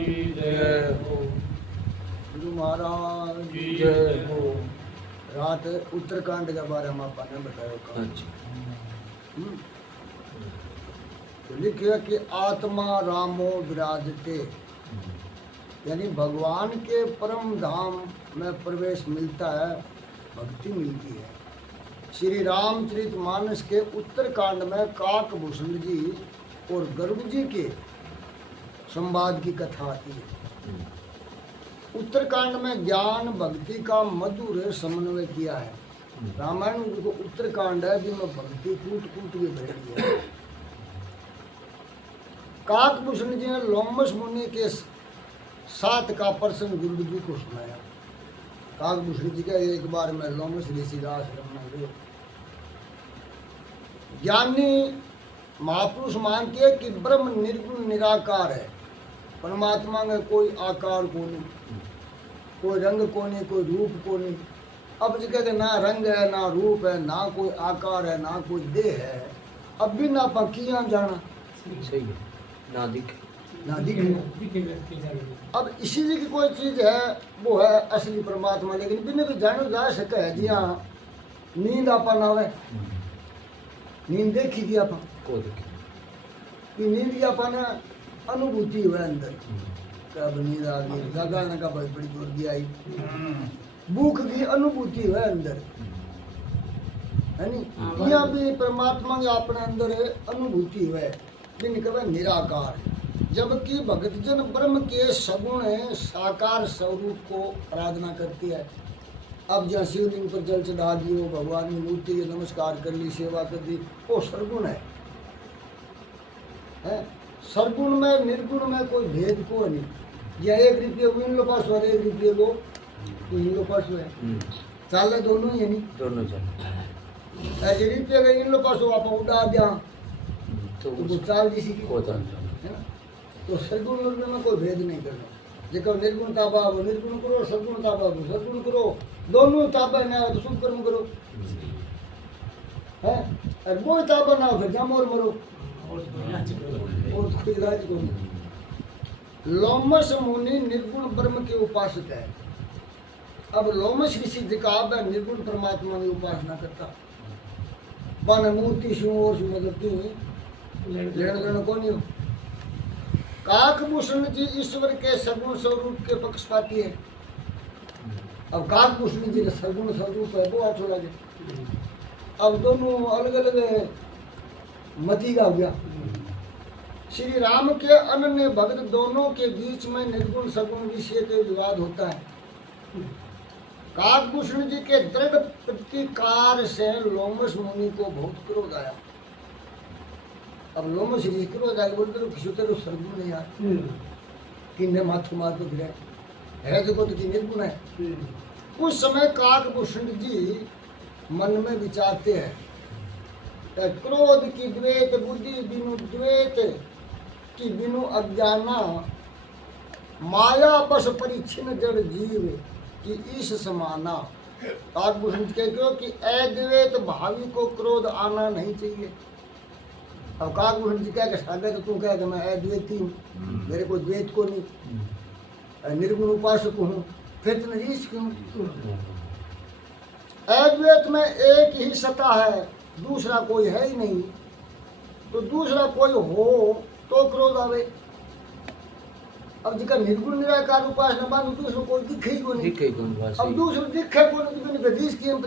जय हो गुरु महाराज की जय हो। रात उत्तराखंड के बारे में आपने बताया था। अच्छा। तो लिखिए कि आत्मा रामो विराजते, यानी भगवान के परम धाम में प्रवेश मिलता है, भक्ति मिलती है। श्री रामचरितमानस के उत्तरकांड में काकभूषण जी और गरुड़ जी के संवाद की कथा आती है। उत्तरकांड में ज्ञान भक्ति का मधुर समन्वय किया है। रामायण में जो उत्तरकांड है जिसमें भक्ति कूट कूट के भरी है। काकभूषण जी ने लोमस मुनि के साथ का प्रसंग गुरु जी को सुनाया। काकभूषण जी का एक बार में लोमस ऋषि आश्रम में गए। ज्ञानी महापुरुष मानते हैं कि ब्रह्म निर्गुण निराकार है। परमात्मा में कोई आकार को नहीं, कोई रंग को नहीं, कोई रूप को नहीं। अब जो कहते ना रंग है, ना रूप है, ना कोई आकार है, ना कोई देह है। अब भी ना पकियां जाना सही है, ना दिखे ना दिखे। अब इसी की कोई चीज है वो है असली परमात्मा, लेकिन बिना भी जानो जा सके है। जी हाँ, नींद आपन आवे, नींद देखी थी आप को दिखे कि नींद की अपन अनुभूति हुआ अंदर। कब नींद आ गई, जगा ना का बड़ी दूर की आई। भूख की अनुभूति हुआ अंदर, है नी। यहाँ भी परमात्मा के अपने अंदर अनुभूति हुआ, जिन कहे निराकार। जबकि भगत जन ब्रह्म के सगुण साकार स्वरूप को आराधना करती है। अब जहाँ शिवलिंग पर जल चढ़ा दियो, भगवान की मूर्ति के नमस्कार कर ली, सेवा कर दी, वो सरगुण है। सरगुण में निर्गुण में कोई भेद को नहीं। या 1 रुपये को इन लो पास हो, 1 रुपये को इन लो पास है, चाले दोनों ही नहीं, दोनों चल। ऐसे रुपये का इन लो पास हो, आप उड़ा दिया तो वो चाल किसी की, को है ना। तो सरगुण निर्गुण में कोई भेद नहीं करना। जेकर निर्गुण ताबा वो निर्गुण करो, सरगुण ताबा वो सरगुण करो, दोनों ताबा ना हो तो शुभ कर्म करो, है। और वो ताबा ना हो फिर जाम और मरो, और कोई इलाज को नहीं। लोमस मुनि निर्गुण ब्रह्म के उपासक है। अब लोमस ऋषि जिकाब है निर्गुण परमात्मा की उपासना करता। बन मूर्ति शिव और शिव मतलब की लेन को नहीं हो। काकभूषण जी ईश्वर के सगुण स्वरूप के पक्षपाती है। अब काकभूषण जी का सगुण स्वरूप है वो अच्छा लगे। अब दोनों अलग अलग मति का हो गया। श्री राम के अनन्य भक्त दोनों के बीच में निर्गुण सगुण विषय के विवाद होता है। काकभूषण जी के दृढ़ प्रतिकार से लोमस मुनि को बहुत क्रोध आया। अब लोमस ऋषि क्रोध आया, बोलते किसी तेरे सरगुण है यार, किन्ने माथु मार तो गिरे है जो तो निर्गुण है। उस समय काकभूषण जी मन में विचारते हैं, क्रोध की द्वेत बुद्धि बिनु द्वेत की बिनु अज्ञाना, माया बस परिच्छिन्न जड़ जीव की ईश समाना। काकभूषण कहते हो कि अद्वैत भावी को क्रोध आना नहीं चाहिए। अब काकभूषण जी कह सागर तू कह कि मैं अद्वैती हूँ, मेरे को द्वैत को नहीं, निर्गुण उपासक हूँ, फिर तुम ईश क्यों? अद्वैत में एक ही सत्ता है, दूसरा कोई है ही नहीं। तो दूसरा कोई हो तो क्रोध आवे। अब जिका निर्गुण निराकार उपासना मान दूसरा कोई दिखे ही को नहीं। अब दूसरा दिखे को नहीं तो गदीश की हम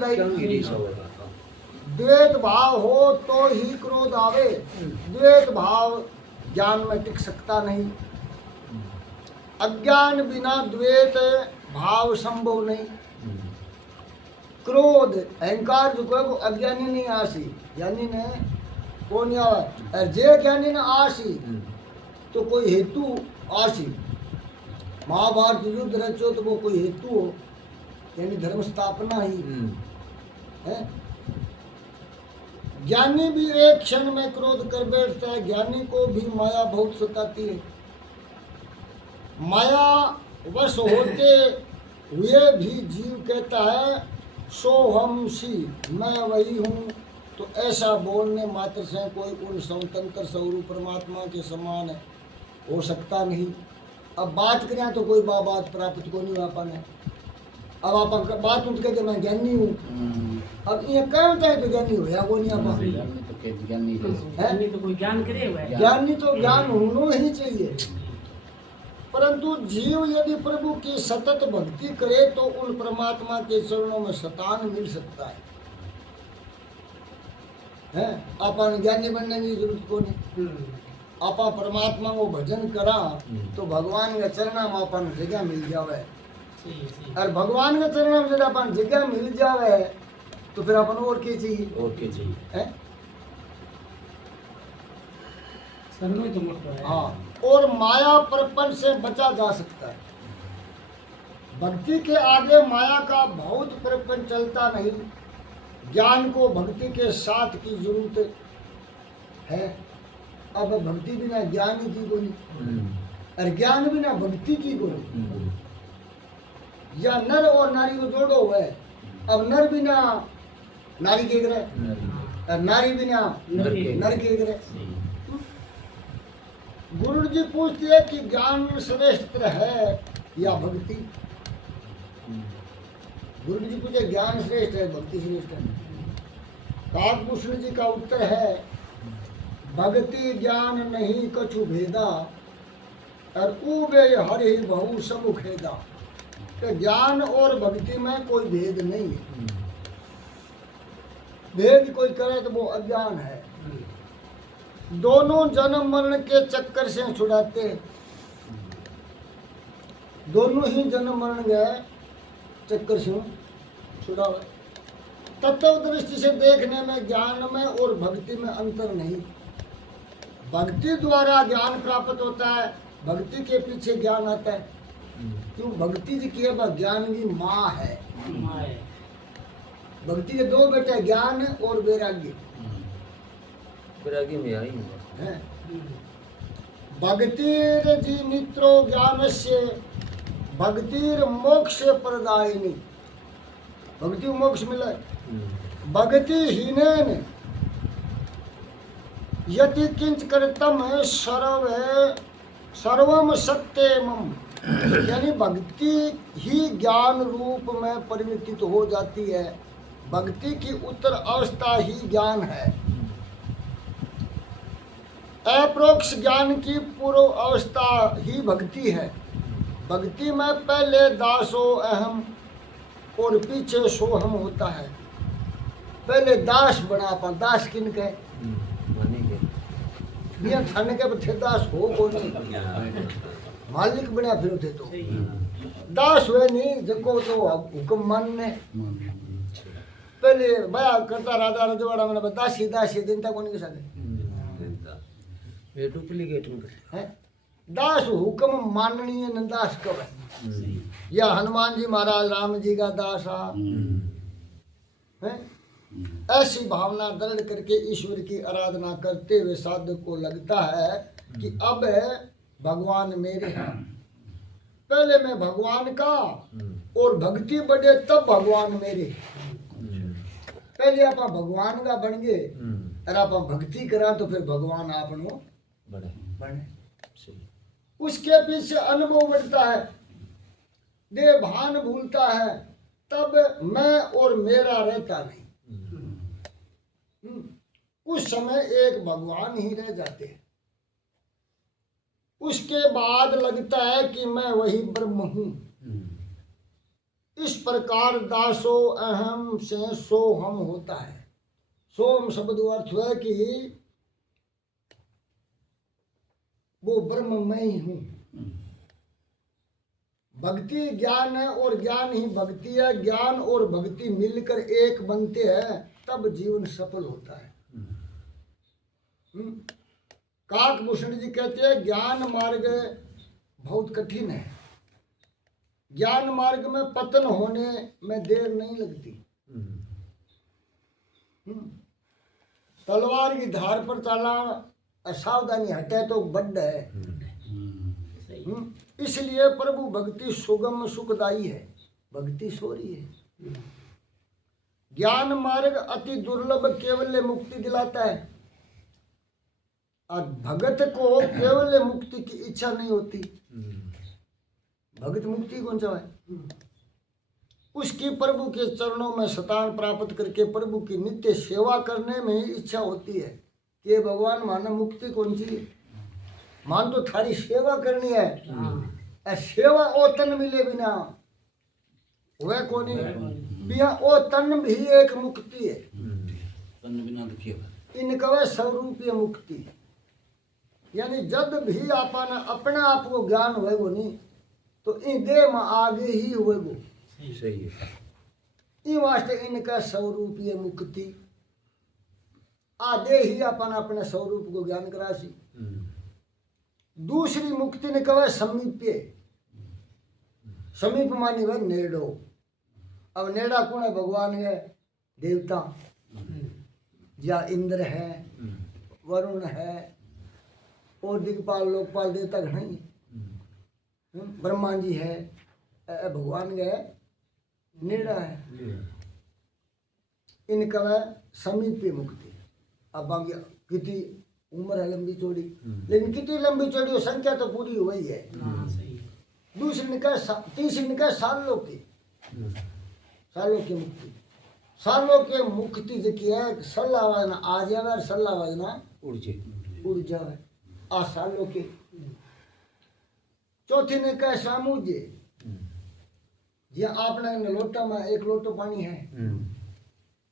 द्वैत भाव हो तो ही क्रोध आवे। द्वैत भाव ज्ञान में टिक सकता नहीं। अज्ञान बिना द्वैत भाव संभव नहीं। क्रोध अहंकार जो है वो अज्ञानी नहीं आसी, ज्ञानी ने कौन आवा। जे ज्ञानी ने आसी तो कोई हेतु आसी। महाभारत युद्ध रचो तो वो कोई हेतु हो, यानी धर्म स्थापना ही है। ज्ञानी भी एक क्षण में क्रोध कर बैठता है। ज्ञानी को भी माया बहुत सताती है। माया वश होते हुए भी जीव कहता है सोहम सी, मैं वही हूँ। तो ऐसा बोलने मात्र से कोई उन स्वतंत्र स्वरूप परमात्मा के समान हो सकता नहीं। अब बात करें तो कोई बात प्राप्त को नहीं अपन है। अब आप बात उठ के मैं ज्ञानी हूँ, अब ये कहता है तो ज्ञानी हो या वो नहीं आप ज्ञानी तो कोई ज्ञान करे हुआ है। ज्ञानी तो ज्ञान होना ही चाहिए। परंतु जीव यदि प्रभु की सतत भक्ति करे तो उन परमात्मा के चरणों में शतान मिल सकता है। अपन ज्ञानी बनने की जरूरत को नहीं। आपा परमात्मा को भजन करा तो भगवान के चरण में अपन जगह मिल जावे, और भगवान के चरण में जब अपन जगह मिल जावे तो फिर अपन और क्या चाहिए, और क्या चाहिए है? शरणों तो मोटो है। हाँ, और माया प्रपंच से बचा जा सकता है। भक्ति के आगे माया का बहुत प्रपंच चलता नहीं। ज्ञान को भक्ति के साथ की जरूरत है। अब भक्ति बिना ज्ञान की को नहीं, और ज्ञान बिना भक्ति की को नहीं। या नर और नारी को जोड़ो हुआ है। अब नर बिना नारी के ग्रह, और नारी बिना नर के ग्रह। गुरु जी पूछती है कि ज्ञान श्रेष्ठ है या भक्ति। गुरु जी पूछे ज्ञान श्रेष्ठ है भक्ति श्रेष्ठ है। काकभूषण जी का उत्तर है भक्ति ज्ञान नहीं कछु भेदा, और ऊबे हरि बहु समुखेदा। तो ज्ञान और भक्ति में कोई भेद नहीं है। भेद कोई करे तो वो अज्ञान है। दोनों जन्म मरण के चक्कर से छुड़ाते हैं। दोनों ही जन्म मरण गए चक्कर से छुड़ावे। तत्व दृष्टि से देखने में ज्ञान में और भक्ति में अंतर नहीं। भक्ति द्वारा ज्ञान प्राप्त होता है, भक्ति के पीछे ज्ञान आता है। क्यों? भक्ति जी की ज्ञान की माँ है। भक्ति के दो बेटे ज्ञान और वैराग्य। वैराग्य में आई है। भक्तिर जी मित्रो ज्ञान से भक्तिर मोक्ष प्रदायिनी। भक्ति मोक्ष मिला। भक्ति हीनेन यति किंच कर्तम सर्वम सत्यमम। यानी भक्ति ही ज्ञान रूप में परिवर्तित हो जाती है। भक्ति की उत्तर अवस्था ही ज्ञान है। अप्रोक्ष ज्ञान की पूर्व अवस्था ही भक्ति है। भक्ति में पहले दासो अहम और पीछे सोहम होता है। पहले दास बना पा, दास किन के ये थन के थे दास हो को नहीं, मालिक बना फिर थे तो दास हुए नहीं जको तो हुक्म मानने। पहले बया करता राजा रजवाड़ा में दासी दासी दिन तक उनके साथ ये डुप्लीकेट है। दास हुक्म माननी है न दास कब है। या हनुमान जी महाराज राम जी का दास है। ऐसी भावना दृढ़ करके ईश्वर की आराधना करते हुए साधक को लगता है कि अब भगवान मेरे हैं। पहले मैं भगवान का और भक्ति बढ़े तब भगवान मेरे। पहले आप भगवान का बन गए और आप भक्ति करा तो फिर भगवान आप बने। उसके पीछे अनुभव बढ़ता है, देह भान भूलता है, तब मैं और मेरा रहता नहीं। उस समय एक भगवान ही रह जाते हैं। उसके बाद लगता है कि मैं वही ब्रह्म हूं। इस प्रकार दासो अहम से सोहम होता है। सोम शब्द अर्थ है कि वो ब्रह्म मैं ही हूं। भक्ति ज्ञान है और ज्ञान ही भक्ति है। ज्ञान और भक्ति मिलकर एक बनते हैं तब जीवन सफल होता है। काकभूषण जी कहते हैं ज्ञान मार्ग बहुत कठिन है। ज्ञान मार्ग में पतन होने में देर नहीं लगती। तलवार की धार पर चलना सावधानी हटे तो बड्ड है। इसलिए प्रभु भक्ति सुगम सुखदायी है। भक्ति सोरी है। ज्ञान मार्ग अति दुर्लभ केवल मुक्ति दिलाता है और भगत को केवल मुक्ति की इच्छा नहीं होती। भगत मुक्ति कौन चाहे। उसकी प्रभु के चरणों में स्थान प्राप्त करके प्रभु की नित्य सेवा करने में ही इच्छा होती है कि भगवान माने मुक्ति कौन सी मान तो थारी सेवा करनी है। सेवा ओ तन मिले बिना वह कोनी बिया ओ तन भी एक मुक्ति है। तन बिना दुखी इनका स्वरूपीय मुक्ति यानी जब भी आपन अपने आप को ज्ञान होएगो नहीं तो इन देह में आगे ही होएगो। सही है। इन वास्ते इनका स्वरूपीय मुक्ति आदे ही अपन अपने स्वरूप को ज्ञान करासी। दूसरी मुक्ति ने कहा समीप्य। समीप मानी वह नेड़ो। अब नेड़ा कौन है भगवान है देवता या इंद्र है वरुण है और दिक्पाल लोकपाल देवता घनी ब्रह्मा जी है भगवान गए नेड़ा है। इनका समीप्य मुक्ति। अब बाकी कितनी उम्र है लंबी चौड़ी लेकिन कितनी लंबी चौड़ी हो संख्या तो पूरी हुई है। दूसरी निकाय तीसरी निकाय सालों की मुक्ति। सालों के मुक्ति जो किया है सल्ला वाजना आ जावे और सल्ला वाजना उड़ जावे आ सालों के। चौथी निकाय सामुज्य जी आपने लोटा में एक लोटो पानी है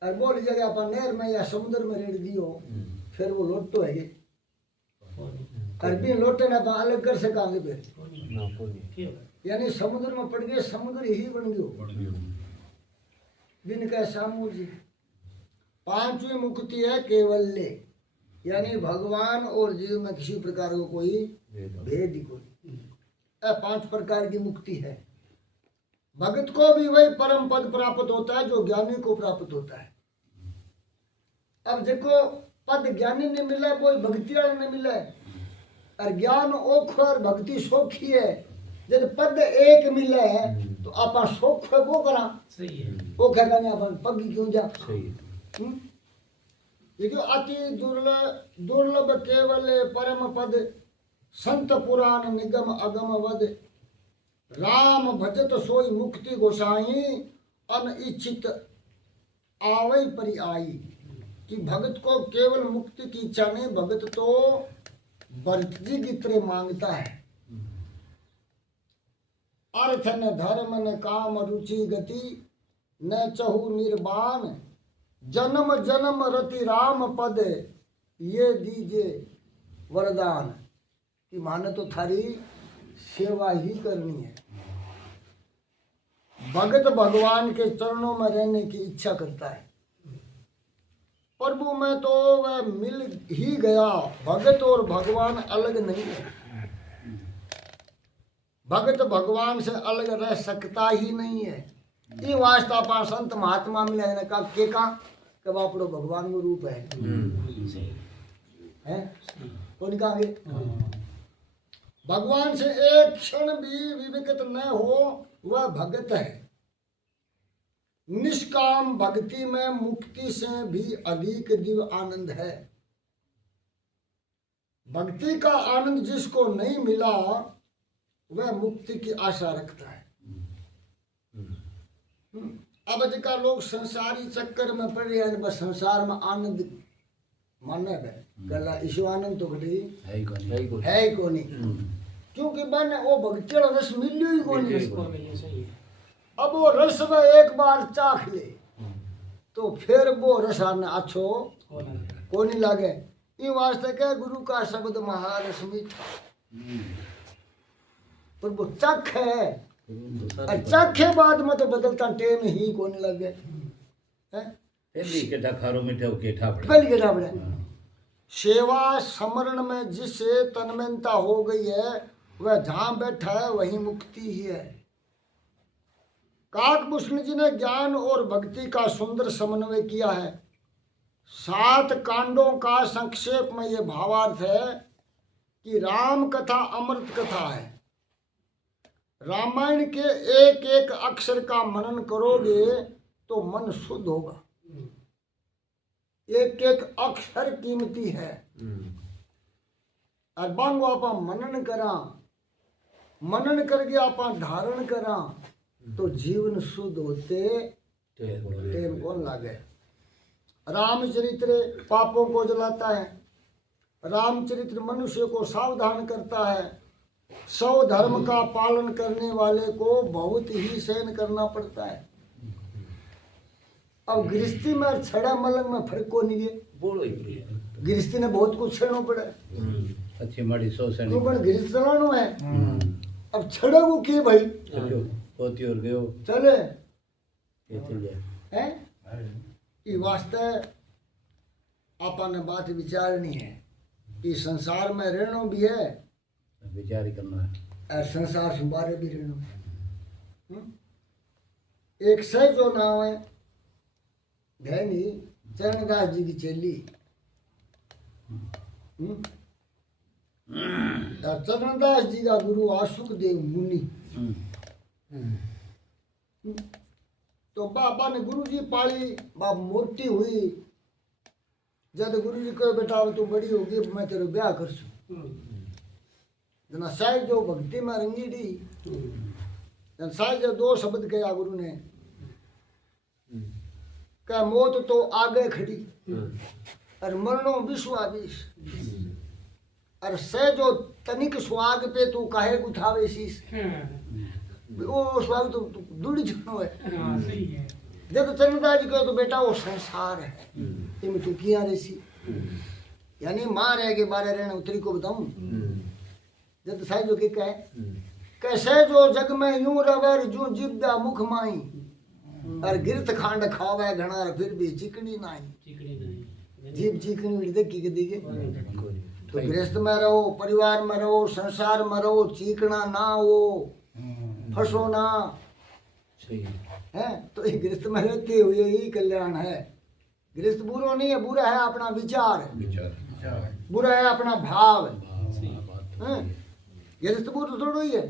और बोल जगह अपन नहर में या समुद्र में रेड़ दियो फिर वो लोटो है और बिन लोटे ना अपन अलग कर सकांगे फिर यानी समुद्र में पड़ गए समुद्र ही बन गयो बिन का सामुज्य। पांचवी मुक्ति है केवल्य यानी भगवान और जीव में किसी प्रकार का कोई भेद ही कोई। 5 प्रकार की मुक्ति है। भगत को भी वही परम पद प्राप्त होता है जो ज्ञानी को प्राप्त होता है। अब देखो पद ज्ञानी ने मिला वो भक्ति वाले ने मिला और ज्ञान ओख और भक्ति सौखी है। जब पद एक मिले है तो आप सौख वो करा सही है वो कहेगा नहीं अपन पग क्यों जा। सही है। देखो अति दुर्लभ केवल परम पद संत पुराण निगम अगम वद राम भजत सोई मुक्ति गोसाई अनिच्छित आवई परि आई। कि भगत को केवल मुक्ति की इच्छा नहीं भगत तो भरतजी की तरह मांगता है। अर्थ न धर्म न काम रुचि गति न चहु निर्वाण जन्म जन्म रति राम पद ये दीजे वरदान। कि माने तो थारी सेवा ही करनी है। भगत भगवान के चरणों में रहने की इच्छा करता है। प्रभु में तो वह मिल ही गया। भगत और भगवान अलग नहीं है। भगत भगवान से अलग रह सकता ही नहीं है। ये वास्ता पा संत महात्मा मिले ने कहा के का कब आपड़ो भगवान को रूप है कौन कहांगे। भगवान से एक क्षण भी विविकत न हो वह भगत है। निष्काम भक्ति में मुक्ति से भी अधिक दिव्य आनंद है। भक्ति का आनंद जिसको नहीं मिला वह मुक्ति की आशा रखता है। अब का लोग संसारी चक्कर में पड़ रहे हैं। बस संसार में आनंद मानना है गला ईश्वर आनंद तो घटी है ही कोनी क्योंकि बन वो भक्ति वाला रस मिलियो ही कोनी। अब वो रस में एक बार चाख ले तो फिर वो रस आने अच्छो को नहीं लागे। ये वास्ते क्या गुरु का शब्द महारस मीठा पर वो चख है और चख के बाद में तो बदलता टेम ही को नहीं लगे पहली के खारो मीठा के ठापड़े पहली के ठापड़े। सेवा समरण में जिससे तन्मयता हो गई है वह जहां बैठा है वही मुक्ति ही है। काकभूषण जी ने ज्ञान और भक्ति का सुंदर समन्वय किया है। 7 कांडों का संक्षेप में यह भावार्थ है कि राम कथा अमृत कथा है। रामायण के एक एक अक्षर का मनन करोगे तो मन शुद्ध होगा। एक एक अक्षर कीमती है और बांगो आप मनन करा मनन करके आपा धारण करा तो जीवन शुद्ध होते टेम कौन लागे। रामचरित्र पापों को जलाता है, रामचरित्र मनुष्य को सावधान करता है। सौ धर्म का पालन करने वाले को बहुत ही सहन करना पड़ता है। अब गृहस्थी में और छड़ा मलंग में फर्क को नहीं है। बोलो ही गृहस्थी ने बहुत कुछ सहना पड़ा है, अच्छी माड़ी सोचनी तो पर गृहस्थ चलानो है। अब छड़ा को के भाई होती और गयो चले ये चल जाए हैं। ये वास्ते आपा ने बात विचारनी है कि संसार में रहना भी है विचार ही करना है। और संसार से बारे भी रहना है। एक सह जो नाम है धैनी चरणदास जी की चेली। चरणदास जी का गुरु आशुक देव मुनि। तो बाबा ने गुरु जी पाली, बाप मोटी हुई। जब गुरु जी को बेटा तू बड़ी होगी मैं तेरे ब्याह कर सू। जना साहिब जो भक्ति में रंगीडी जन साहिब जो दो शब्द कहा गुरु ने कह मौत तो आगे खड़ी और मरणो विश्वादीश। और से जो तनिक स्वाग पे तू काहे उठावे शीश वो स्वाग तो दूरी झुकनो है। जब चरणदास जी कहो तो बेटा वो संसार है इनमें तू किया रेसी यानी मां रह के बारे रहने उतरी को बताऊं। जब साहिब जो कहे कैसे जो जग में यूं रवर जो जिब्दा मुख माई और गिरत खांड खावे घना फिर भी चिकनी नहीं। जीव चिकनी देखी के दिखे तो गृहस्थ में रहो, परिवार में रहो, संसार में रहो, चीकना ना हो, फंसो ना। सही है तो ये गृहस्थ में रहते हुए ही कल्याण है। गृहस्थ बुरो नहीं है, बुरा है अपना विचार, बुरा है अपना भाव। गृहस्थ बुरा थोड़ा ही है।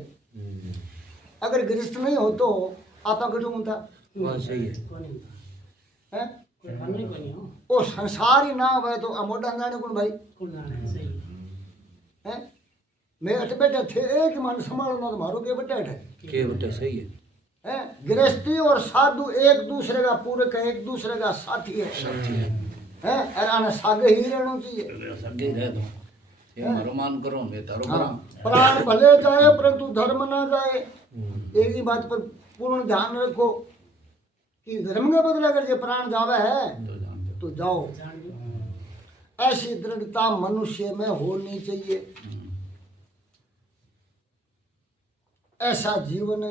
अगर गृहस्थ नहीं हो तो आपा कठू था सही है। वो संसार ही ना हो तो अमोडा जाने कौन भाई है। मैं अट बैठे थे एक मन संभालना तो मारो के बेटा के बेटा सही है। गृहस्थी और साधु एक दूसरे का पूरक है, एक दूसरे का साथी है। और आने सागे ही रहना चाहिए। सगे रह दो ये मारो मान करो मैं तारो करो। प्राण भले जाए परंतु धर्म ना जाए। एक ही बात पर पूर्ण ध्यान रखो कि धर्म के बदले अगर ये प्राण जावे है तो जाओ। ऐसी दृढ़ता मनुष्य में होनी चाहिए। ऐसा जीवन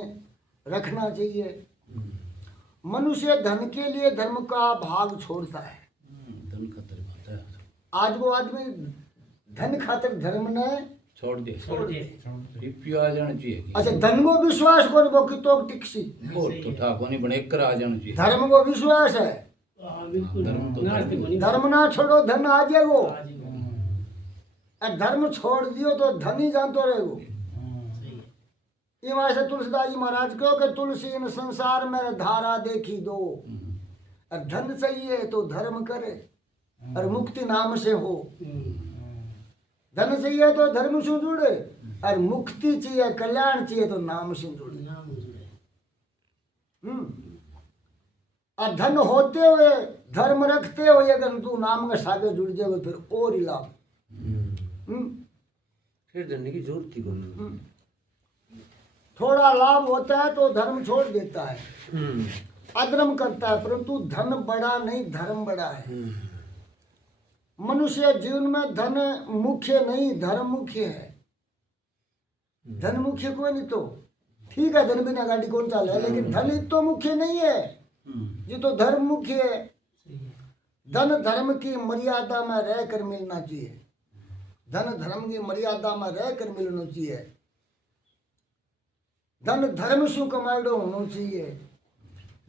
रखना चाहिए। मनुष्य धन के लिए धर्म का भाग छोड़ता है। धन खातर बात है। आज वो आदमी धन खातर धर्म ने छोड़ दे रिप्यू आ जाना चाहिए। अच्छा धन को विश्वास को वो कितो टिकसी और तो ठाको नहीं बने कर आ जाना चाहिए। धर्म को विश्वास है। धर्म ना छोड़ो धन आ जाएगो। धर्म छोड़ दियो तो धन ही जानतो रहेगो। ये से तुलसीदास जी महाराज कहो कि तुलसी इन संसार में धारा देखी दो। और धन चाहिए तो धर्म करे और मुक्ति नाम से हो। धन चाहिए तो धर्म से जुड़े और मुक्ति चाहिए कल्याण चाहिए तो नाम से जुड़े। और धन होते हुए धर्म रखते हुए अगर तू नाम के सागे जुड़ जाए फिर और ही लाभ। फिर धन की जरूरत ही कौन। थोड़ा लाभ होता है तो धर्म छोड़ देता है, अधर्म करता है। परंतु धन बड़ा नहीं धर्म बड़ा है। मनुष्य जीवन में धन मुख्य नहीं धर्म मुख्य है। धन मुख्य कोई नहीं तो ठीक है धन बिना गाड़ी कौन चाले लेकिन धन तो मुख्य नहीं है। ये तो धर्म मुख्य है। धन धर्म की मर्यादा में रहकर मिलना चाहिए। धन धर्म की मर्यादा में रहकर मिलना चाहिए। धन धर्म से कमाएडो होना चाहिए।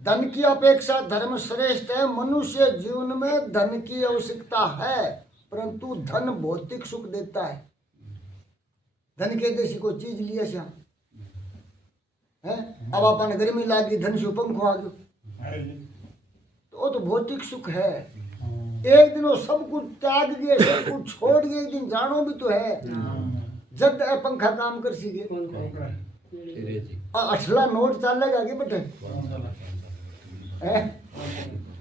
धन की अपेक्षा धर्म श्रेष्ठ है। मनुष्य जीवन में धन की आवश्यकता है परंतु धन भौतिक सुख देता है। धन के देशी को चीज लिया श्याम है। अब अपन गर्मी लागी धन से पंखो आ गयो तो वो तो भौतिक सुख है। एक दिन वो सब कुछ त्याग दिए सब कुछ छोड़ दिए एक दिन जानो भी तो है। जब ए पंखा काम कर सीगे कौन करेगा? तेरे जी और असला नोट चलेगा कि बेटे हैं?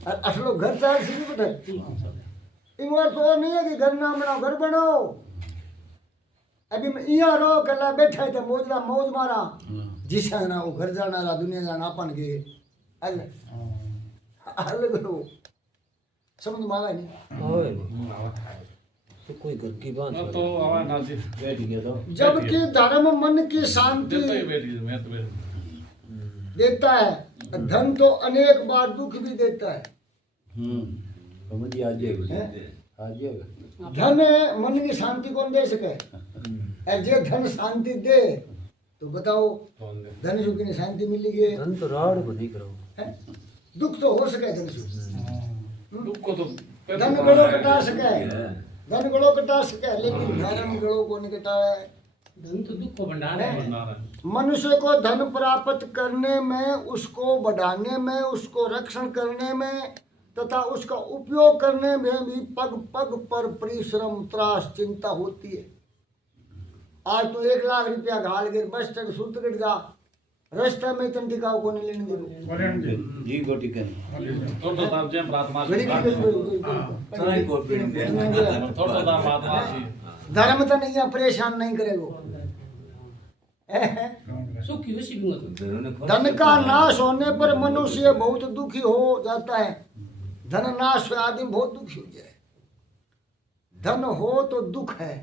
और असलो घर चाल सीगे बेटे इमर तो नहीं है कि घर ना बनाओ घर बनाओ अभी मैं यहाँ रहो कल बैठा थे मौज मारा जिसे ना वो घर जाना रहा दुनिया जाना अपन के अलग लो समझ में आवा नहीं ओए तो कोई घर की बात ना तो आवाज ना जी बैठ गया तो जबकि धर्म मन की शांति देता ही बैठ गया मैं तो बैठ देता है धन तो अनेक बार दुख भी देता है समझ आ जाएगा हैं? आ जाएगा धन मन की शांति कौन दे सके और जे धन शांति दे तो बताओ कौन दे धन सुख की शांति मिलेगी धन तो राड़ को नहीं करो हैं? दुख तो हो सके धन सुख दुख को तो धन गड़ो कटा सके धन गड़ो कटा सके लेकिन धर्म गड़ो को नहीं कटाए धन तो दुख को भंडार है। नारायण मनुष्य को धन प्राप्त करने में उसको बढ़ाने में उसको रक्षण करने में तथा उसका उपयोग करने में भी पग पग पर परिश्रम त्रास चिंता होती है। आज तो 1 लाख रुपया घाल के बस तक सुत कट जा रास्ते में तन टिकाव को नहीं लेने दे जी गोटी कर तो ताप जे प्रार्थना बड़ी सारी कॉर्पोरेट तो ताप प्रार्थना सी धर्म तो नहीं है परेशान नहीं करेगो सुख की उसी भी मत धन का नाश होने पर मनुष्य बहुत दुखी हो जाता है। धन नाश से आदमी बहुत दुखी हो जाए। धन हो तो दुख है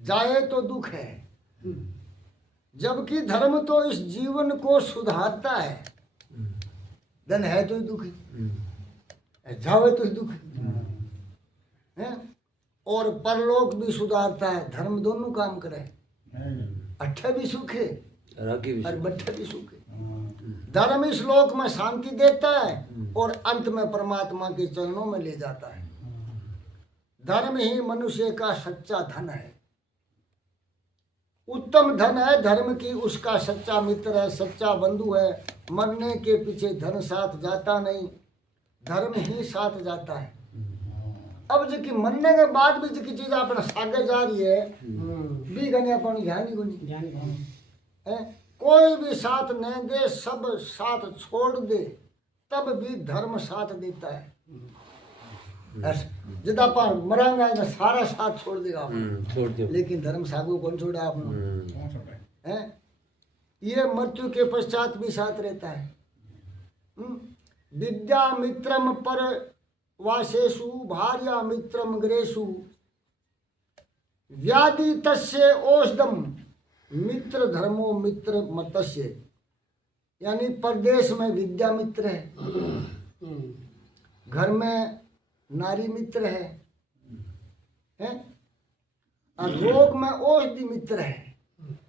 जाए तो दुख है जबकि धर्म तो इस जीवन को सुधारता है। धन है तो ही दुख है जाए तो ही दुख है और परलोक भी सुधारता है। धर्म दोनों काम करे अट्ठे भी सुख है राखी भी और बट्ठे भी सुख है। धर्म इस लोक में शांति देता है और अंत में परमात्मा के चरणों में ले जाता है। धर्म ही मनुष्य का सच्चा धन है। उत्तम धन है धर्म की उसका सच्चा मित्र है सच्चा बंधु है। मरने के पीछे धन साथ जाता नहीं धर्म ही साथ जाता है। अब जो कि मरने के बाद भी जो की चीज अपना सागे जा रही है भी गने अपन ध्यान ही को नहीं ध्यान है। कोई भी साथ नहीं दे सब साथ छोड़ दे तब भी धर्म साथ देता है। जिदा अपन मरांगा तो सारा साथ छोड़ देगा आपने छोड़ दो लेकिन धर्म सागो कौन छोड़ा आपने हैं? ये मृत्यु के पश्चात भी साथ रहता है। विद्या मित्रम पर वासेषु भार्या मित्रम ग्रेषु व्याधि तस्य औषधम मित्र धर्मो मित्र मतस्य। यानी परदेश में विद्या मित्र है घर में नारी मित्र है? और रोग में औषधि मित्र है।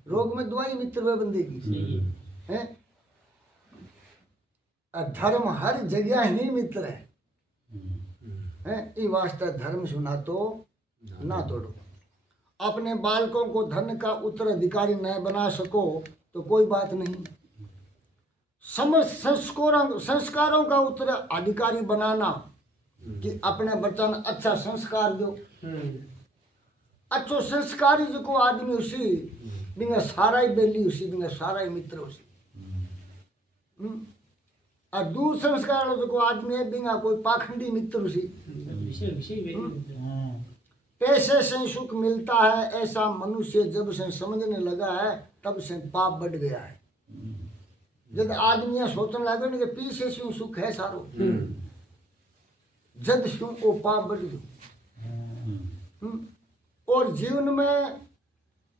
रोग में दवाई मित्र है बंदे की है। और धर्म हर जगह ही मित्र है। ये वास्ते धर्म सुना तो ना तोड़ो। अपने बालकों को धन का उत्तराधिकारी न बना सको तो कोई बात नहीं। समस्त संस्कारों का उत्तराधिकारी बनाना कि अपने बच्चा ने अच्छा संस्कार दो। अच्छो संस्कारी जो आदमी उसी बिना सारा ही बेली उसी बिना सारा ही मित्र उसी। और दूर संस्कार जो आदमी है बिना कोई पाखंडी मित्र उसी। विषय विषय पैसे से सुख मिलता है ऐसा मनुष्य जब से समझने लगा है तब से पाप बढ़ गया है। जब आदमी यह सोचने लगे ना कि पीछे से सुख है सारो जद से वो पाप बढ़ गयो और जीवन में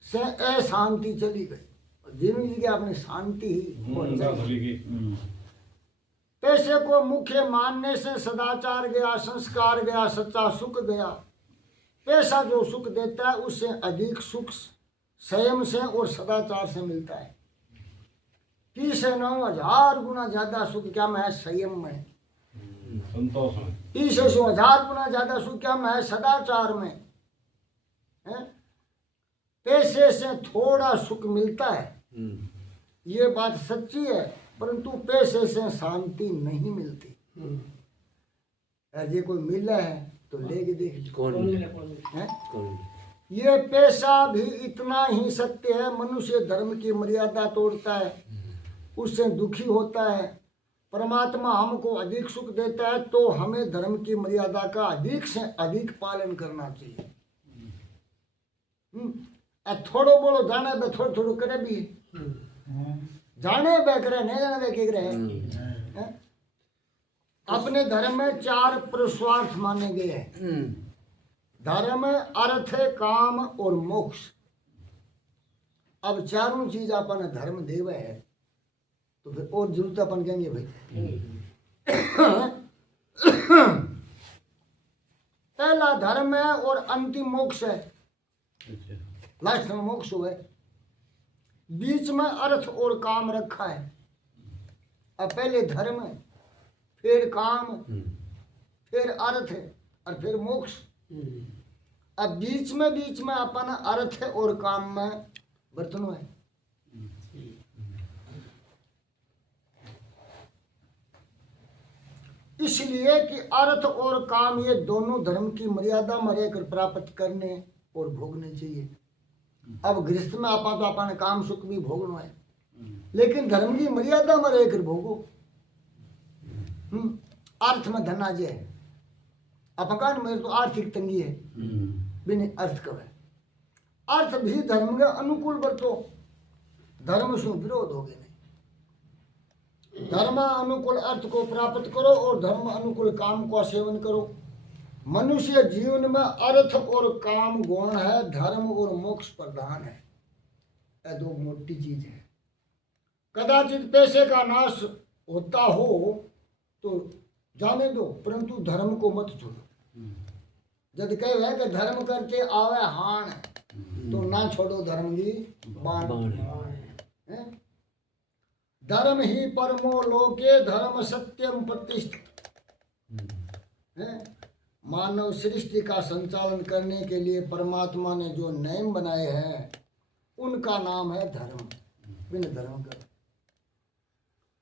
से अशांति चली गई। जीवन की अपनी शांति ही पैसे को मुख्य मानने से सदाचार गया संस्कार गया सच्चा सुख गया। पैसा जो सुख देता है उससे अधिक सुख संयम से और सदाचार से मिलता है। 30,000 गुना ज्यादा सुख क्या में है संयम में। संतोष 30,000 गुना ज्यादा सुख क्या में है सदाचार में है? पैसे से थोड़ा सुख मिलता है ये बात सच्ची है परंतु पैसे से शांति नहीं मिलती। ये कोई मिला है तो लेके देख कौन है? कौन ये पेशा भी इतना ही सत्य है। मनुष्य धर्म की मर्यादा तोड़ता है, उससे दुखी होता है। परमात्मा हमको अधिक सुख देता है, तो हमें धर्म की मर्यादा का अधिक से अधिक पालन करना चाहिए। थोड़ो बोलो जाने बे थोड़ो थोड़ो करे भी जाने बे करे नहीं जाने बे के करे। अपने धर्म में 4 पुरुषार्थ माने गए हैं। धर्म, अर्थ, काम और मोक्ष। अब चारों चीज अपन धर्म देवे है तो फिर और जरूरत अपन कहेंगे भाई। पहला धर्म है और अंतिम मोक्ष है। लास्ट में मोक्ष हुआ है, बीच में अर्थ और काम रखा है। अब पहले धर्म है, फिर काम, फिर अर्थ और फिर मोक्ष। अब बीच में अपन अर्थ और काम में बर्तनों है। इसलिए कि अर्थ और काम ये दोनों धर्म की मर्यादा में रहकर प्राप्त करने और भोगने चाहिए। अब गृहस्थ में आपा तो अपन काम सुख भी भोगना है, लेकिन धर्म की मर्यादा में रहकर भोगो। अर्थ में धन आ जाए अपन मेरे तो आर्थिक तंगी है, बिना अर्थ कब है। अर्थ भी धर्म के अनुकूल बरतो, धर्म से विरोध हो गए। धर्म अनुकूल अर्थ को प्राप्त करो और धर्म अनुकूल काम का सेवन करो। मनुष्य जीवन में अर्थ और काम गौण है, धर्म और मोक्ष प्रधान है। यह दो मोटी चीज है। कदाचित पैसे का नाश होता हो तो जाने दो, परंतु धर्म को मत छोड़ो। जब कहे कि धर्म करके आवे हान तो ना छोड़ो धर्म की बाण। धर्म ही परमो लोके धर्म सत्यम प्रतिष्ठित। मानव सृष्टि का संचालन करने के लिए परमात्मा ने जो नियम बनाए हैं उनका नाम है धर्म। बिन धर्म का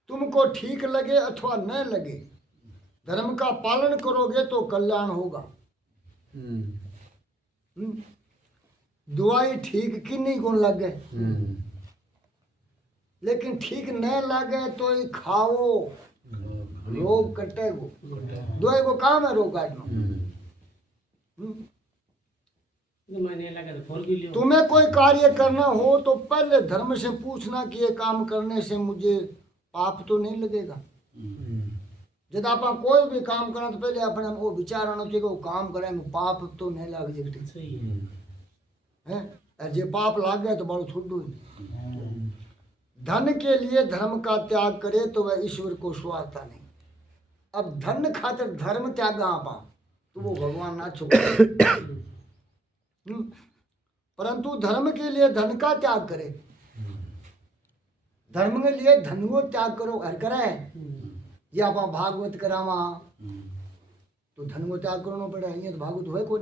तुमको ठीक लगे अथवा न लगे, धर्म का पालन करोगे तो कल्याण होगा। दवाई ठीक की नहीं कौन लगे, लेकिन ठीक न लगे तो ही खाओ, रोग कटेगो। दवाई को काम है रोग काटना। तुम्हें कोई कार्य करना हो तो पहले धर्म से पूछना कि ये काम करने से मुझे पाप तो नहीं लगेगा। जब आप कोई भी काम करना तो पहले अपने वो विचार आना चाहिए कि वो काम करें में पाप तो नहीं लग जाएगा। सही है, और जे पाप लाग गया तो बड़ो छूट दो। धन के लिए धर्म का त्याग करे तो वह ईश्वर को सुहाता नहीं। अब धन खातिर धर्म त्याग आपा तो वो भगवान ना छोड़े। परंतु धर्म के लिए धन का त्याग करे। धर्म के लिए धन को त्याग करो हर करे। ये आप भागवत करावा तो धन को त्याग करना पड़े। ये तो भागवत है कोई।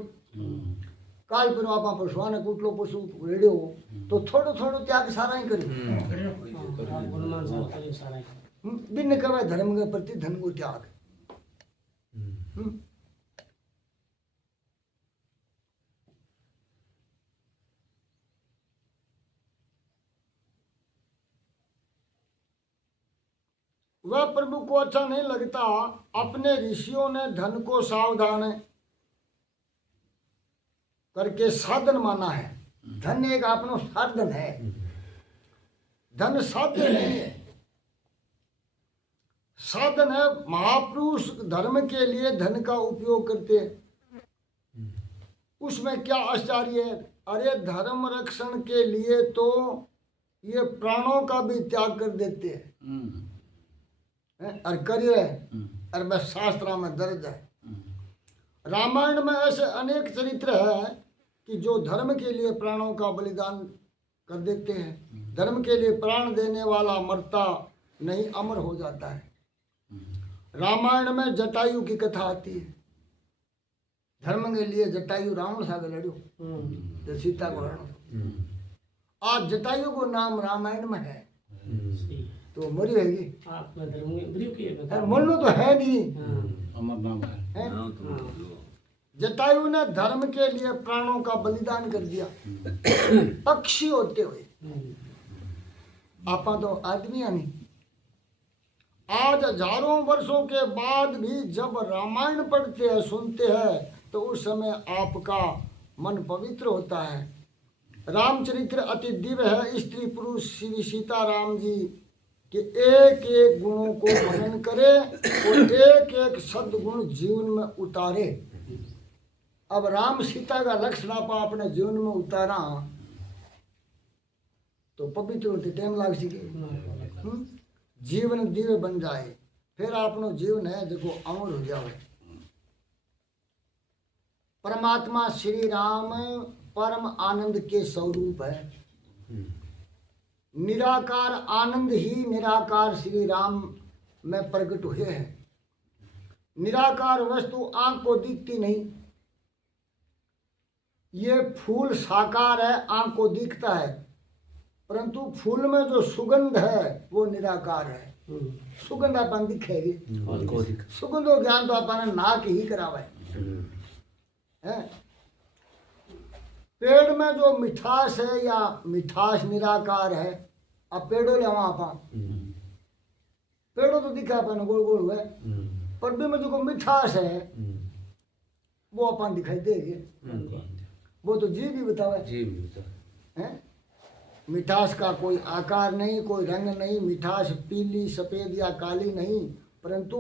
काल फिर आप पशुआने कुटलो पशु रेडियो तो थोड़ो थोड़ो त्याग सारा ही करे। बिन कवे धर्म के प्रति धन को त्याग। वह प्रभु को अच्छा नहीं लगता। अपने ऋषियों ने धन को सावधान करके साधन माना है। धन एक अपना साधन है, धन साध्य नहीं है, साधन है। महापुरुष धर्म के लिए धन का उपयोग करते हैं, उसमें क्या आश्चर्य है। अरे धर्म रक्षण के लिए तो ये प्राणों का भी त्याग कर देते हैं और करिए। और मैं शास्त्रा में दर्ज है। रामायण में ऐसे अनेक चरित्र है कि जो धर्म के लिए प्राणों का बलिदान कर देते हैं। धर्म के लिए प्राण देने वाला मरता नहीं, अमर हो जाता है। रामायण में जटायु की कथा आती है। धर्म के लिए जटायु रावण सागर लड़ो तो सीता को हरण। आज जटायु को नाम रामायण में है तो मरी रहेगी। मन में तो है नहीं, अमर नाम है। जटायु ने धर्म के लिए प्राणों का बलिदान कर दिया पक्षी होते हुए। आपा तो आदमी नहीं। आज हजारों वर्षों के बाद भी जब रामायण पढ़ते हैं सुनते हैं तो उस समय आपका मन पवित्र होता है। रामचरित्र अति दिव्य है। स्त्री पुरुष श्री सीताराम जी के एक एक गुणों को मनन करे और एक एक सद्गुण जीवन में उतारे। अब राम सीता का लक्ष्य आपा अपने जीवन में उतारा तो पवित्र होते टाइम लाग सके। जीवन दिव्य बन जाए फिर आपनो जीवन है जो अमर हो जाए। परमात्मा श्री राम परम आनंद के स्वरूप है। निराकार आनंद ही निराकार श्री राम में प्रकट हुए हैं। निराकार वस्तु आंख को दिखती नहीं। ये फूल साकार है, आंख को दिखता है, परंतु फूल में जो सुगंध है वो निराकार है। सुगंध अपन दिखेगी। सुगंध और ज्ञान तो अपन नाक ही करावे है। पेड़ में जो मिठास है या मिठास निराकार है। अब पेड़ों ले वहां पा पेड़ों तो दिखा अपन गोल गोल हुए, पर भी में जो मिठास है वो अपन दिखाई देगी। वो तो जीव भी बतावे। है मिठास का कोई आकार नहीं, कोई रंग नहीं। मिठास पीली सफेद या काली नहीं, परंतु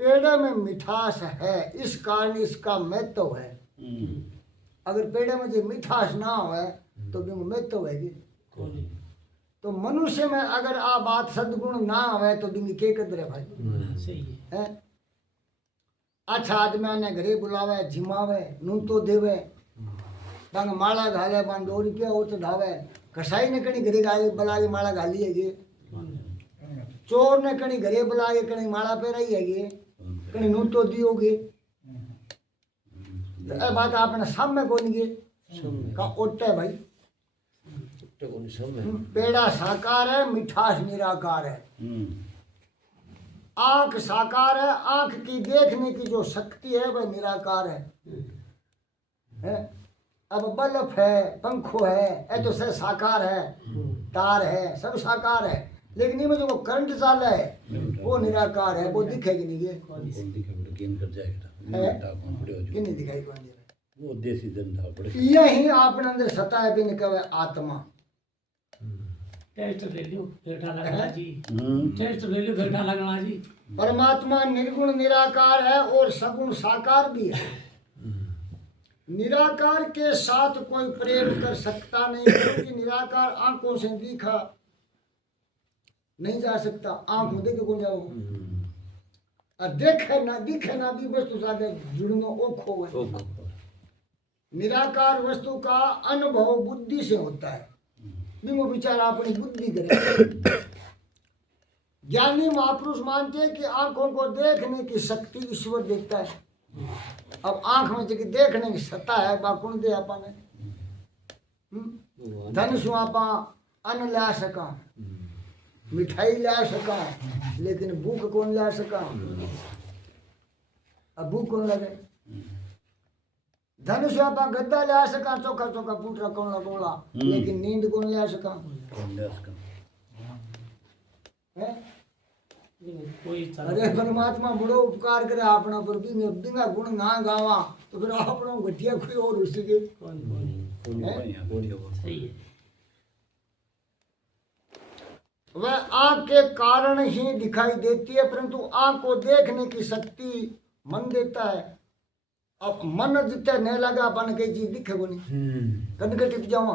पेड़ में मिठास है, इस कारण इसका महत्व है। अगर पेड़ में जो मिठास ना हो तो भी महत्व है। तो मनुष्य में अगर आ बात सद्गुण ना हो तो भी के कदर है भाई। सही है। अच्छा आदमी ने घरे बुलावे, जिमावे, नून तो देवे, बंग माला घाले, बंग 2 रुपया और चढ़ावे। कसाई ने कहीं घरे गाले बुला के माला घाली है। चोर ने कहीं घरे बुला के कहीं माला पहराई है, कहीं नून तो दी होगी। तो ये बात आपने सामने कौन गे का ओटे भाई। पेड़ा साकार है, मिठास निराकार है। आंख साकार है, आंख की देखने की जो शक्ति है वह निराकार है। अब बल्ब है, पंखो है, ये तो सब साकार है। तार है, सब साकार है, लेकिन इनमें जो करंट चाल है वो निराकार है। वो दिखेगी नहीं। ये नहीं दिखाई कौन दे वो देसी जनता पड़े। यही आपने अंदर सता है भी निकले आत्मा। टेस्ट ले लो बेटा लगना जी। टेस्ट ले लो बेटा लगना जी। परमात्मा निर्गुण निराकार है और सगुण साकार भी है। निराकार के साथ कोई प्रेम कर सकता नहीं, क्योंकि निराकार आंखों से दिखा नहीं जा सकता। आंख देख के कौन जाओ और दिखे ना भी वस्तु साथ जुड़नो ओखो। निराकार वस्तु का अनुभव बुद्धि से होता है। वो विचार अपनी बुद्धि करे। ज्ञानी महापुरुष मानते हैं कि आंखों को देखने की शक्ति ईश्वर देता है। अब आंख में जो देखने की सत्ता है बाकुण दे आपा ने। धन सु आपा अन्न ला सका, मिठाई ला सका, लेकिन भूख कौन ला सका। अब भूख कौन लगे। धनुष आपा गद्दा ला सका, चौका चौका पुटरा कौला कौला, लेकिन नींद कौन ला सका। अरे परमात्मा बड़ो उपकार करे अपना पर भी बिना गुण ना गावा तो फिर अपना घटिया कोई और हो सके। वह आंख के कारण ही दिखाई देती है, परंतु आंख को देखने की शक्ति मन देता है। अब मन जितने नहीं लगा अपन कई चीज दिखे को नहीं। कनके टिप जावा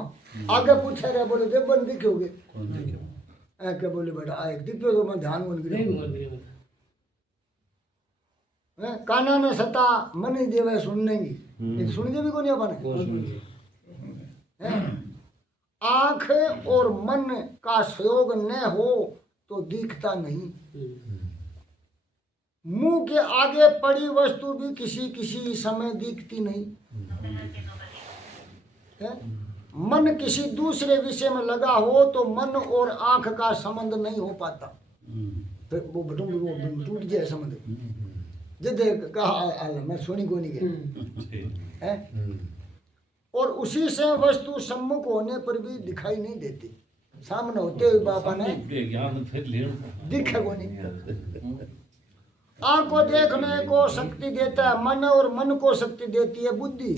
आगे पूछे रहे बोले जब बन दिखोगे क्या बोले बेटा आए दिखे तो मैं ध्यान मन गिरे। काना ने सता मन ही देवे सुनने की सुन भी को नहीं अपन। आंख और मन का सहयोग न हो तो दिखता नहीं। मुंह के आगे पड़ी वस्तु भी किसी किसी समय दिखती नहीं है। मन किसी दूसरे विषय में लगा हो तो मन और आंख का संबंध नहीं हो पाता, फिर वो टूट जाए संबंध। जिदे कहा मैं सोनी को नहीं गया है। और उसी से वस्तु सम्मुख होने पर भी दिखाई नहीं देती, सामने होते हुए बापा ने ज्ञान फिर ले दिखे को नहीं। आंख को देखने को शक्ति देता है मन, और मन को शक्ति देती है बुद्धि,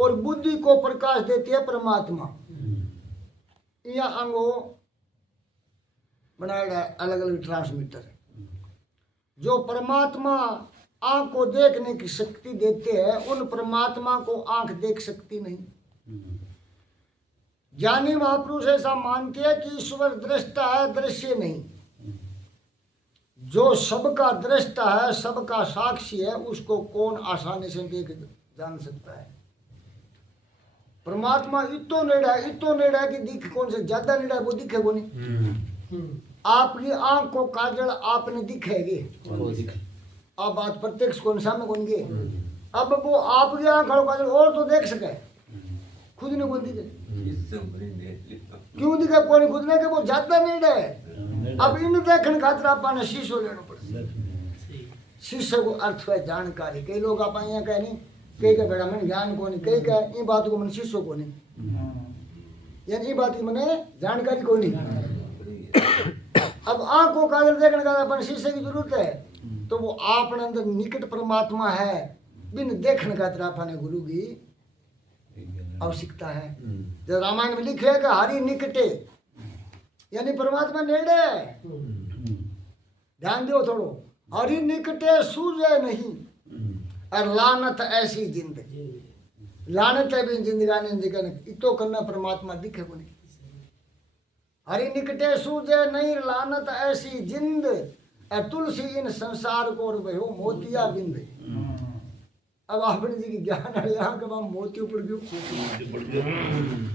और बुद्धि को प्रकाश देती है परमात्मा। यह अंगों बनाया अलग अलग ट्रांसमीटर जो परमात्मा आंख को देखने की शक्ति देते हैं, उन परमात्मा को आंख देख सकती नहीं। ज्ञानी महापुरुष ऐसा मानते हैं कि ईश्वर दृष्टा है, दृश्य नहीं। जो सबका दृष्टा है, सबका साक्षी है, उसको कौन आसानी से देख जान सकता है। परमात्मा इतो नेड़ा है कि दिख कौन से ज्यादा नेड़ा है वो दिखे को नहीं। आपकी आंख को काजल आपने दिखेगी, अब बात प्रत्यक्ष कौन सामने कौन गए। अब वो आपकी आंख को काजल और तो देख सके, खुद ने कौन दिखे, क्यों दिखे कौन खुद ने, कि वो ज्यादा नेड़ा है। अब इन देखने खातर आपने शीशो लेना पड़ता। शीशो को अर्थ है जानकारी। कई लोग आप यहाँ कह नहीं, कई का बेड़ा मैंने ज्ञान को नहीं, कई का इन बात को मैंने शीशो को नहीं, यानी ये बात की मैंने जानकारी को नहीं। अब आंख को काजल देखने का अपन शीशे की जरूरत है, तो वो आपने अंदर निकट परमात्मा है, बिन देखने का तरह अपने गुरु की आवश्यकता है। जब रामायण में लिखे है कि हरि निकटे, यानी परमात्मा नेड़े है। ध्यान दो थोड़ो, हरि निकटे सूझे नहीं, और लानत ऐसी जिंद, लानत है भी जिंदगानी इतो करना परमात्मा दिखे को नहीं। हरि निकटे सूझे नहीं, लानत ऐसी जिंद, और तुलसी इन संसार को भयो मोतिया बिंद। अब आपने जी की ज्ञान है यहाँ कब हम मोतियों पड़ गयो।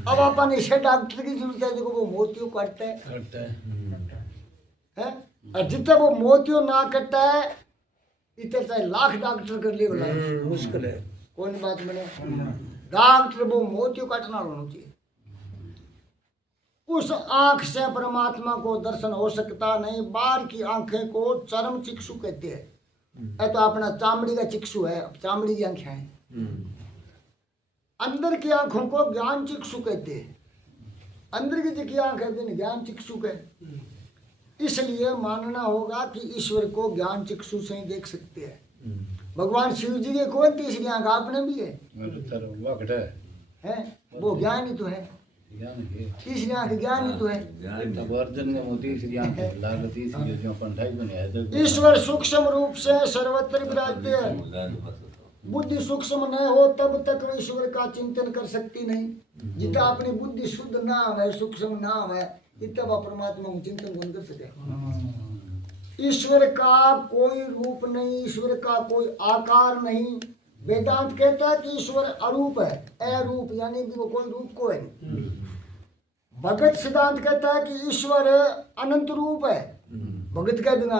अब अपन इसे डॉक्टर की जरूरत है जो वो मोतियों काटता है। और जितना वो मोतियों ना कटता है, इतने चाहे लाख डॉक्टर कर लिए मुश्किल है। कौन बात मैंने डॉक्टर वो मोतियों काटना होना चाहिए। उस आंख से परमात्मा को दर्शन हो सकता नहीं। बाहर की आंखें को चरम चिक्षु कहते हैं। तो अपना चामड़ी का चिक्षु है, चामड़ी की आंखें हैं। अंदर की आंखों को ज्ञान चिक्षु कहते हैं। अंदर की जो आंख है ज्ञान चिक्षु है। इसलिए मानना होगा कि ईश्वर को ज्ञान चिक्षु से ही देख सकते हैं। भगवान शिव जी के कौन तीसरी आंख आपने भी है वो ज्ञान ही तो है। तीसरी आंख ज्ञान ही तो है। ईश्वर सूक्ष्म रूप से सर्वत्र विराजते हैं। बुद्धि सूक्ष्म न हो तब तक ईश्वर का चिंतन कर सकती नहीं। जितना अपनी बुद्धि शुद्ध नाम है, सूक्ष्म नाम है, इतना वह परमात्मा को चिंतन कौन कर सके। ईश्वर का कोई रूप नहीं, ईश्वर का कोई आकार नहीं। वेदांत कहता है कि ईश्वर अरूप है, अरूप यानी कि वो कोई रूप को है। भगत सिद्धांत कहता है कि ईश्वर अनंत रूप है। भगत का बिना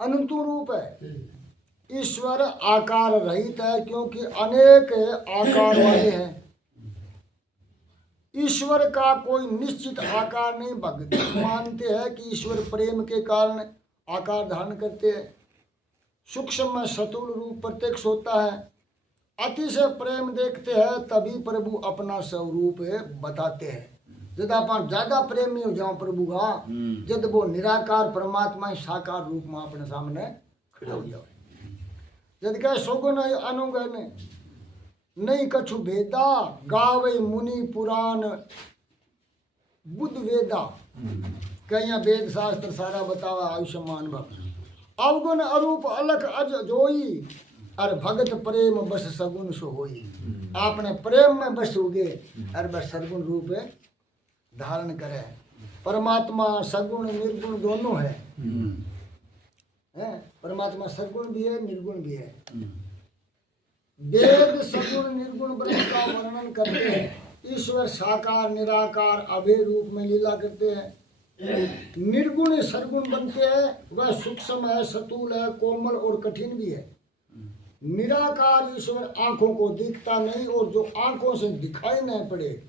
अनंत रूप है। ईश्वर आकार रहित है क्योंकि अनेक आकार वाले हैं। ईश्वर का कोई निश्चित आकार नहीं। भगत मानते हैं कि ईश्वर प्रेम के कारण आकार धारण करते हैं। सूक्ष्म में स्थूल रूप प्रत्यक्ष होता है। अति से प्रेम देखते हैं तभी प्रभु अपना स्वरूप बताते हैं। जब आप ज्यादा प्रेमी हो जाओ प्रभु का, जब वो निराकार परमात्मा साकार रूप में अपने सामने खड़े हो जाओ। जब कह सोगुन अनुगन नहीं कछु भेदा, गावे मुनि पुराण बुद्ध वेदा। कहीं वेद शास्त्र सारा बतावा आयुष्मान बाबा। अवगुण अरूप अलख अज जोई, और भगत प्रेम बस सगुन सो होई। आपने प्रेम में बस हो गए और बस सगुण रूप धारण करे। परमात्मा सगुण निर्गुण दोनों है। परमात्मा सगुण भी है, निर्गुण भी है। वेद सगुण निर्गुण ब्रह्म का वर्णन करते हैं। ईश्वर साकार निराकार अभेद रूप में लीला करते हैं। निर्गुण सरगुण बनते हैं। वह सूक्ष्म है, स्थूल है, कोमल और कठिन भी है। निराकार ईश्वर आंखों को दिखता नहीं, और जो आंखों से दिखाई नहीं पड़े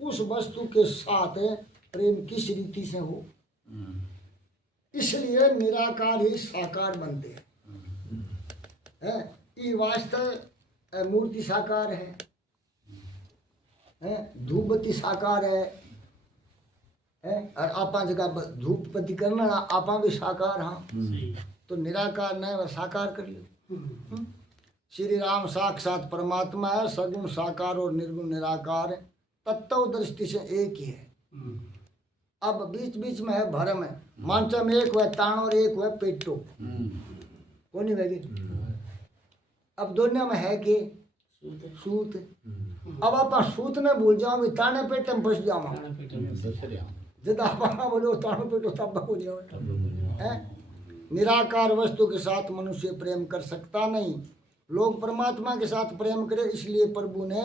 उस वस्तु के साथ प्रेम किस रीति से हो। इसलिए निराकार ही साकार बनते हैं। है ये वास्तव मूर्ति साकार है धूपबत्ती साकार है और आपा जगह धूपबत्ती करना आपा भी साकार हाँ तो निराकार नहीं वह साकार कर लियो। श्री राम साक्षात परमात्मा है, सगुण साकार और निर्गुण निराकार है, तत्व दृष्टि से एक ही है। अब बीच बीच में है भरम है, मानचा में एक हुआ ताण और एक हुआ पेटो कौन नहीं अब दोनों में है कि सूत। अब आप सूत ने भूल जाओ भी ताने पेटे में फंस जाओ जब आप बोलो ताणो पेटो तब हो जाओ है। निराकार वस्तु के साथ मनुष्य प्रेम कर सकता नहीं, लोग परमात्मा के साथ प्रेम करें इसलिए प्रभु ने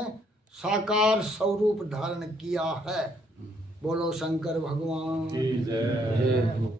साकार स्वरूप धारण किया है। बोलो शंकर भगवान। जय।